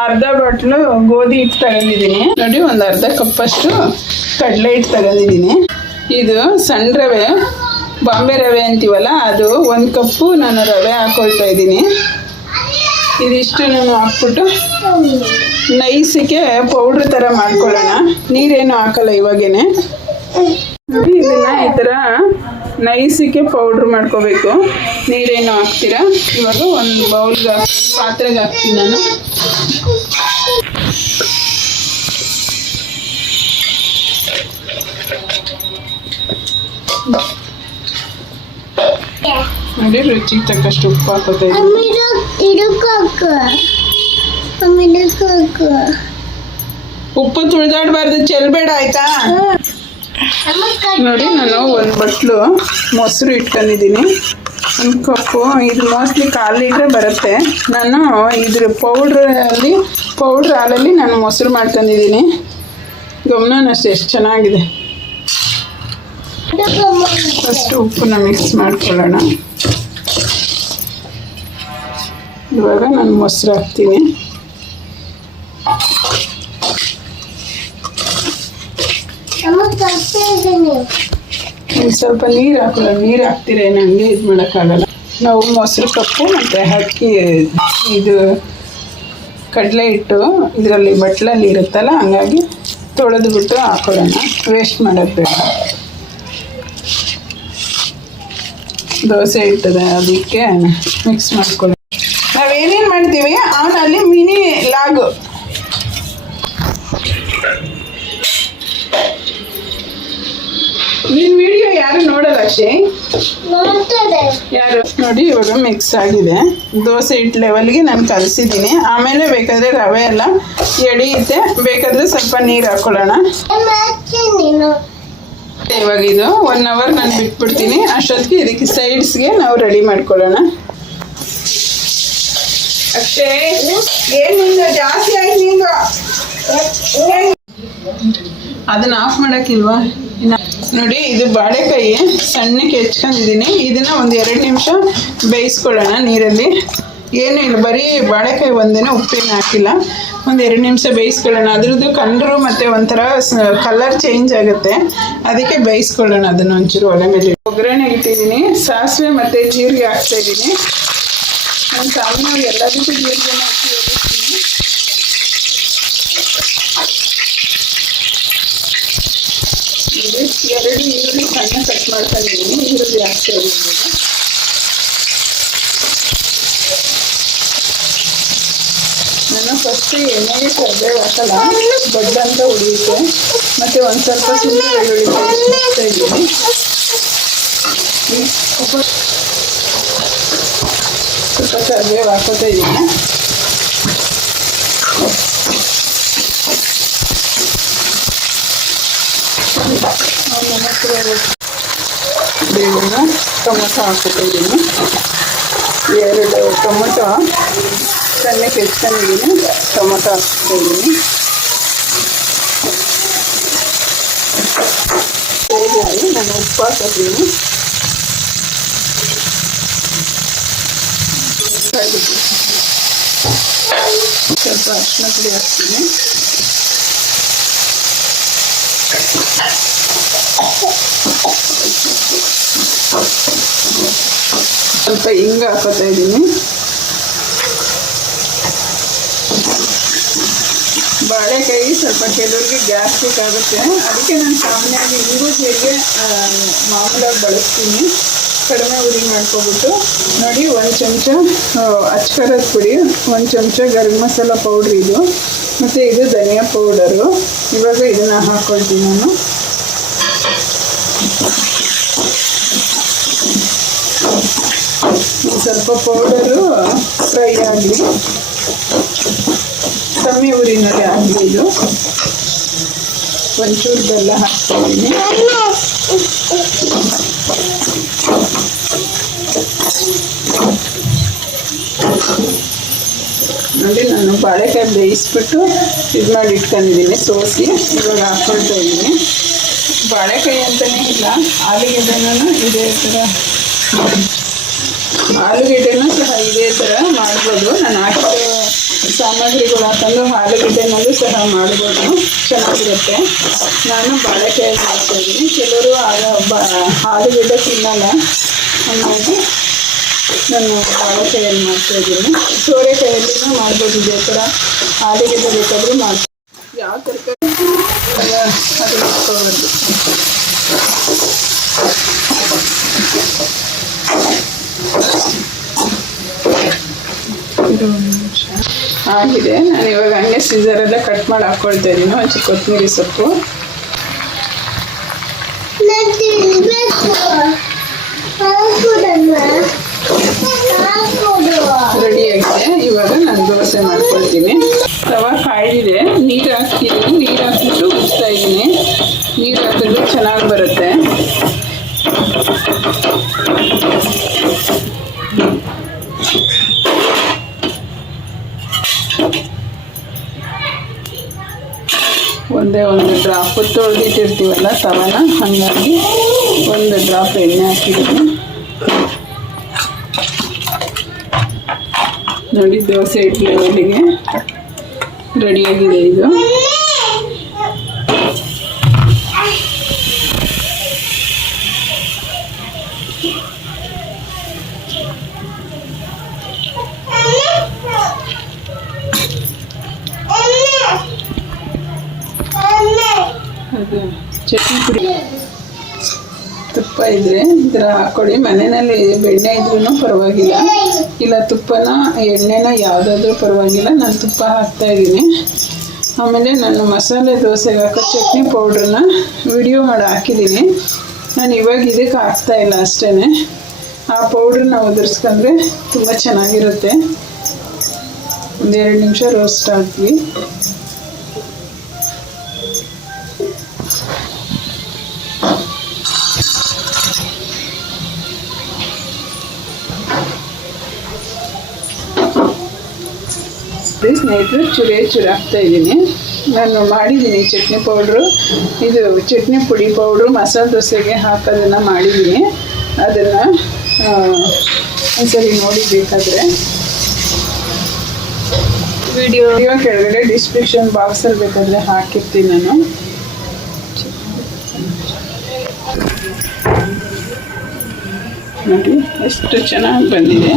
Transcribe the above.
ಅರ್ಧ ಬಾಟ್ಲು ಗೋಧಿ ಹಿಟ್ಟು ತಗೊಂಡಿದ್ದೀನಿ. ನೋಡಿ, ಒಂದು ಅರ್ಧ ಕಪ್ಪಷ್ಟು ಕಡಲೆ ಹಿಟ್ಟು ತಗೊಂಡಿದ್ದೀನಿ. ಇದು ಸಣ್ಣ ರವೆ, ಬಾಂಬೆ ರವೆ ಅಂತೀವಲ್ಲ, ಅದು ಒಂದು ಕಪ್ಪು ನಾನು ರವೆ ಹಾಕೊಳ್ತಾ ಇದ್ದೀನಿ. ಇದಿಷ್ಟು ನಾನು ಹಾಕ್ಬಿಟ್ಟು ನೈಸಿಗೆ ಪೌಡ್ರ್ ಥರ ಮಾಡ್ಕೊಳ್ಳೋಣ. ನೀರೇನು ಹಾಕಲ್ಲ ಇವಾಗೇನೆ. ನೋಡಿ, ಇದನ್ನ ಈ ಥರ ನೈಸಿಗೆ ಪೌಡ್ರ್ ಮಾಡ್ಕೋಬೇಕು. ನೀರೇನು ಹಾಕ್ತೀರಾ? ಇವಾಗ ಒಂದು ಬೌಲ್ಗೆ ಪಾತ್ರೆಗೆ ಹಾಕ್ತೀನಿ ನಾನು. ನೋಡಿ ರುಚಿಗೆ ತಕ್ಕಷ್ಟು ಉಪ್ಪು ಹಾಕೋತಾ ಉಪ್ಪು ತುಳಿದಾಡಬಾರ್ದು ಚೆಲ್ಬೇಡ ಆಯ್ತಾ? ನೋಡಿ ನಾನು ಒಂದು ಬಟ್ಲು ಮೊಸರು ಇಟ್ಕೊಂಡಿದ್ದೀನಿ. ಒಂದು ಕಪ್ಪು ಇದು ಮೋಸ್ಟ್ಲಿ ಕಾಲು ಲೀಟ್ರೆ ಬರುತ್ತೆ. ನಾನು ಇದ್ರ ಪೌಡ್ರಲ್ಲಿ ಪೌಡ್ರ್ ಹಾಲಲ್ಲಿ ನಾನು ಮೊಸರು ಮಾಡ್ಕೊಂಡಿದ್ದೀನಿ. ಗಮನ ಅಷ್ಟೇ, ಎಷ್ಟು ಚೆನ್ನಾಗಿದೆ. ಫಸ್ಟ್ ಉಪ್ಪನ್ನ ಮಿಕ್ಸ್ ಮಾಡ್ಕೊಳ್ಳೋಣ. ಇವಾಗ ನಾನು ಮೊಸರು ಹಾಕ್ತೀನಿ. ಸ್ವಲ್ಪ ನೀರು ಹಾಕೋಣ ನೀರು ಹಾಕ್ತೀರ ಇದು ಮಾಡೋಕ್ಕಾಗಲ್ಲ. ನಾವು ಮೊಸರು ಕಪ್ಪು ಮತ್ತು ಅಕ್ಕಿ, ಇದು ಕಡಲೆ ಹಿಟ್ಟು, ಇದರಲ್ಲಿ ಬಟ್ಲಲ್ಲಿ ಇರುತ್ತಲ್ಲ, ಹಂಗಾಗಿ ತೊಳೆದು ಬಿಟ್ಟು ಹಾಕೊಳ್ಳೋಣ. ವೇಸ್ಟ್ ಮಾಡೋದು ಬೇಡ. ದೋಸೆ ಇರ್ತದೆ, ಅದಕ್ಕೆ ಮಿಕ್ಸ್ ಮಾಡ್ಕೊಳ್ಳೋಣ. ನಾವೇನೇನು ಮಾಡ್ತೀವಿ? ಅವನಲ್ಲಿ ಮಿನಿ ಲಾಗು. ಅಕ್ಷಯ್ ಯಾರು? ನೋಡಿ ಇವಾಗ ಮಿಕ್ಸ್ ಆಗಿದೆ. ದೋಸೆ ಹಿಟ್ಟು ಲೆವೆಲ್ಗೆ ನಾನು ಕಲಸಿದ್ದೀನಿ. ಆಮೇಲೆ ಬೇಕಾದರೆ ರವೆ ಎಲ್ಲ ಎಳೆಯುತ್ತೆ ಬೇಕಾದರೆ ಸ್ವಲ್ಪ ನೀರು ಹಾಕೊಳ್ಳೋಣ. ಇವಾಗ ಇದು ಒನ್ ಅವರ್ ನಾನು ಬಿಟ್ಬಿಡ್ತೀನಿ. ಅಷ್ಟೊತ್ತಿಗೆ ಇದಕ್ಕೆ ಸೈಡ್ಸ್ಗೆ ನಾವು ರೆಡಿ ಮಾಡ್ಕೊಳ್ಳೋಣ. ಅಷ್ಟೇ ಜಾಸ್ತಿ ಆಯ್ತು ನಿಂದು. ಅದನ್ನ ಆಫ್ ಮಾಡಕ್ಕಿಲ್ವಾ? ಇನ್ನ ನೋಡಿ, ಇದು ಬಾಳೆಕಾಯಿ ಸಣ್ಣಕ್ಕೆ ಹೆಚ್ಕೊಂಡಿದ್ದೀನಿ. ಇದನ್ನ ಒಂದು ಎರಡು ನಿಮಿಷ ಬೇಯಿಸ್ಕೊಳ್ಳೋಣ ನೀರಲ್ಲಿ. ಏನು ಇಲ್ಲ, ಬರೀ ಬಾಳೆಕಾಯಿ ಒಂದೇನೆ ಉಪ್ಪೇನು ಹಾಕಿಲ್ಲ. ಒಂದು ಎರಡು ನಿಮಿಷ ಬೇಯಿಸ್ಕೊಳ್ಳೋಣ. ಅದ್ರದ್ದು ಕಂಡ್ರು ಮತ್ತು ಒಂಥರ ಕಲರ್ ಚೇಂಜ್ ಆಗುತ್ತೆ. ಅದಕ್ಕೆ ಬೇಯಿಸ್ಕೊಳ್ಳೋಣ ಅದನ್ನ ಒಂಚೂರು ಒಲೆ ಮೇಲೆ ಒಗ್ಗರಣೆ ಇಟ್ಟಿದ್ದೀನಿ ಸಾಸಿವೆ ಮತ್ತು ಜೀರಿಗೆ ಹಾಕ್ತಾ ಇದ್ದೀನಿ. ನಾನು ಸಾಮಾನ್ಯವಾಗಿ ಎಲ್ಲದಕ್ಕೂ ಜೀರಿಗೆ ಹಾಕಿ ಒಗ್ಗಿಸ್ತೀನಿ ಇದು ಎರಡು ಈರುಳ್ಳಿ ಸಣ್ಣ ಕಟ್ ಮಾಡ್ಕೊಂಡಿದ್ದೀನಿ ಈರುಳ್ಳಿ ಹಾಕ್ತಾ ಇದ್ದೀನಿ ಇವಾಗ. ನಾನು ಫಸ್ಟ್ ಎಣ್ಣೆಗೆ ಕರ್ಬೇವು ಹಾಕಲ್ಲ ದೊಡ್ಡ ಅಂತ ಉಳಿಯುತ್ತೆ ಮತ್ತು ಒಂದು ಸ್ವಲ್ಪ ಸುಳ್ಳು ಬೆಳ್ಳುಳ್ಳಿ paste ಹಾಕ್ತಾ ಇದ್ದೀನಿ ಈ ಸ್ವಲ್ಪ ಸ್ವಲ್ಪ ಕರ್ಬೇವು ಹಾಕೋತಾ ಇದ್ದೀನಿ ಬೇವಿನ ಟೊಮೊಟೊ ಹಾಕ್ತಾ ಇದ್ದೀನಿ ಎರಡು ಟೊಮೊಟೊ ಸಣ್ಣಕ್ಕೆ ಹೆಚ್ಕೊಂಡಿದ್ದೀನಿ ಟೊಮೊಟೊ ಹಾಕ್ತಾ ಇದ್ದೀನಿ ಸರಿಯಾಗಿ ನಾನು ಉಪ್ಪು ಹಾಕಿದ್ದೀನಿ ಸ್ವಲ್ಪ ಅರಿಶಿನ ಪುಡಿ ಹಾಕ್ತೀನಿ ಸ್ವಲ್ಪ ಹಿಂಗ ಹಾಕೋತಾ ಇದ್ದೀನಿ. ಬಾಳೆಕಾಯಿ ಸ್ವಲ್ಪ ಕೆಲವ್ರಿಗೆ ಗ್ಯಾಸ್ಟ್ರಿಕ್ ಆಗುತ್ತೆ. ಅದಕ್ಕೆ ನಾನು ಸಾಮಾನ್ಯವಾಗಿ ಹೇಗೆ ಮಾಮೂಲಾಗಿ ಬಳಸ್ತೀನಿ. ಕಡಿಮೆ ಉರಿ ಮಾಡ್ಕೊಬಿಟ್ಟು ನೋಡಿ, ಒಂದು ಚಮಚ ಅಚ್ಕರದ ಪುಡಿ, ಒಂದು ಚಮಚ ಗರಂ ಮಸಾಲ ಪೌಡ್ರ್ ಇದು, ಮತ್ತು ಇದು ಧನಿಯಾ ಪೌಡರು. ಇವಾಗ ಇದನ್ನು ಹಾಕ್ಕೊಳ್ತೀನಿ ನಾನು. ಸ್ವಲ್ಪ ಪೌಡರು, ಫ್ರೈ ಆಗಲಿ. ಕಮ್ಮಿ ಊರಿನಲ್ಲಿ ಆಗಲಿ ಇದು. ಒಂಚೂರು ಬೆಲ್ಲ ಹಾಕ್ತೀನಿ. ನೋಡಿ, ನಾನು ಬಾಳೆಕಾಯಿ ಬೇಯಿಸ್ಬಿಟ್ಟು ಇದು ಮಾಡಿ ಇಟ್ಕೊಂಡಿದ್ದೀನಿ ಸೋಸಿ ಇವಾಗ ಹಾಕೊಳ್ತಾ ಇದ್ದೀನಿ. ಬಾಳೆಕಾಯಿ ಅಂತಲೇ ಇಲ್ಲ, ಆಲೂಗೆಡ್ಡೆನೂ ಇದೇ ಥರ ಆಲೂಗೆಡ್ಡೆನೂ ಸಹ ಇದೇ ಥರ ಮಾಡ್ಬೋದು. ನಾನು ಹಾಕಿರೋ ಸಾಮಗ್ರಿಗಳು ಹಾಕೊಂಡು ಆಲೂಗಡ್ಡೆನಲ್ಲೂ ಸಹ ಮಾಡ್ಬೋದು. ಚೆನ್ನಾಗಿರುತ್ತೆ. ನಾನು ಬಾಳೆಕಾಯಿ ಮಾಡ್ತಾ ಇದ್ದೀನಿ. ಕೆಲವರು ಆಲೂಗಡ್ಡೆ ತಿನ್ನಲ್ಲ. ಹಾಗಾಗಿ ನಾನು ಬಾಳೆಕಾಯಲ್ಲಿ ಮಾಡ್ತಾ ಇದ್ದೀನಿ. ಸೋರೆಕಾಯಲ್ಲಿನೂ ಮಾಡ್ಬೋದು. ಇದೇ ಥರ ಆಲೂಗಡ್ಡೆ ಬೇಕಾದರೂ ಮಾಡ್ತೀನಿ ಯಾವ ತರಕಾರಿ? ಆಗಿದೆ. ನಾನು ಇವಾಗ ಹಂಗೆ ಎಲ್ಲ ಕಟ್ ಮಾಡಿ ಹಾಕ್ಕೊಳ್ತಾ ಇದ್ದೀನಿ. ಒಂಚೂರು ಕೊತ್ತಂಬರಿ ಸೊಪ್ಪು. ರೆಡಿಯಾಗಿದೆ ಇವಾಗ ನಾನು ದೋಸೆ ಮಾಡ್ಕೊಳ್ತೀನಿ. ತವ ಕಾಯ್ದಿದೆ. ನೀರು ಹಾಕ್ತೀನಿ. ಒಂದೇ ಒಂದು ಡ್ರಾಪ್ ತೊಳೆದಿಟ್ಟಿರ್ತೀವಲ್ಲ ತವನ? ಹಾಗಾಗಿ ಒಂದು ಡ್ರಾಪ್ ಎಣ್ಣೆ ಹಾಕಿದ್ದೀನಿ. ನೋಡಿ ದೋಸೆ ಇಡ್ಲಿ ರೆಡಿಯಾಗಿದೆ ಇದು. ತುಪ್ಪ ಇದ್ರೆ ಇದ್ರ ಹಾಕೊಳ್ಳಿ ಮನೆಯಲ್ಲಿ ಬೆಣ್ಣೆ ಇದ್ರೂ ಪರವಾಗಿಲ್ಲ. ಇಲ್ಲ ತುಪ್ಪನ, ಎಣ್ಣೆನ ಯಾವುದಾದ್ರೂ ಪರವಾಗಿಲ್ಲ. ನಾನು ತುಪ್ಪ ಹಾಕ್ತಾ ಇದ್ದೀನಿ. ಆಮೇಲೆ ನಾನು ಮಸಾಲೆ ದೋಸೆಗೆ ಹಾಕೋ ಚಟ್ನಿ ಪೌಡ್ರನ್ನ ವಿಡಿಯೋ ಮಾಡಿ ಹಾಕಿದ್ದೀನಿ. ನಾನು ಇವಾಗ ಇದಕ್ಕೆ ಹಾಕ್ತಾ ಇಲ್ಲ ಅಷ್ಟೇ ಆ ಪೌಡ್ರನ್ನ ಉದುರಿಸ್ಕೊಂಡ್ರೆ ತುಂಬ ಚೆನ್ನಾಗಿರುತ್ತೆ. ಒಂದೆರಡು ನಿಮಿಷ ರೋಸ್ಟ್ ಹಾಕ್ವಿ ಸ್ನೇಹಿತರು ಚುರಿ ಚುರಿ ಹಾಕ್ತಾ ಇದ್ದೀನಿ. ನಾನು ಮಾಡಿದ್ದೀನಿ ಚಟ್ನಿ ಪೌಡ್ರು. ಇದು ಚಟ್ನಿ ಪುಡಿ ಪೌಡ್ರು ಮಸಾಲೆ ದೋಸೆಗೆ ಹಾಕೋದನ್ನು ಮಾಡಿದ್ದೀನಿ. ಅದನ್ನು ಒಂದ್ಸರಿ ನೋಡಿ ಬೇಕಾದರೆ. ವಿಡಿಯೋ. ಕೆಳಗಡೆ ಡಿಸ್ಕ್ರಿಪ್ಷನ್ ಬಾಕ್ಸಲ್ಲಿ ಬೇಕಾದರೆ ಹಾಕಿರ್ತೀನಿ ನಾನು. ನೋಡಿ ಎಷ್ಟು ಚೆನ್ನಾಗಿ ಬಂದಿದೆ.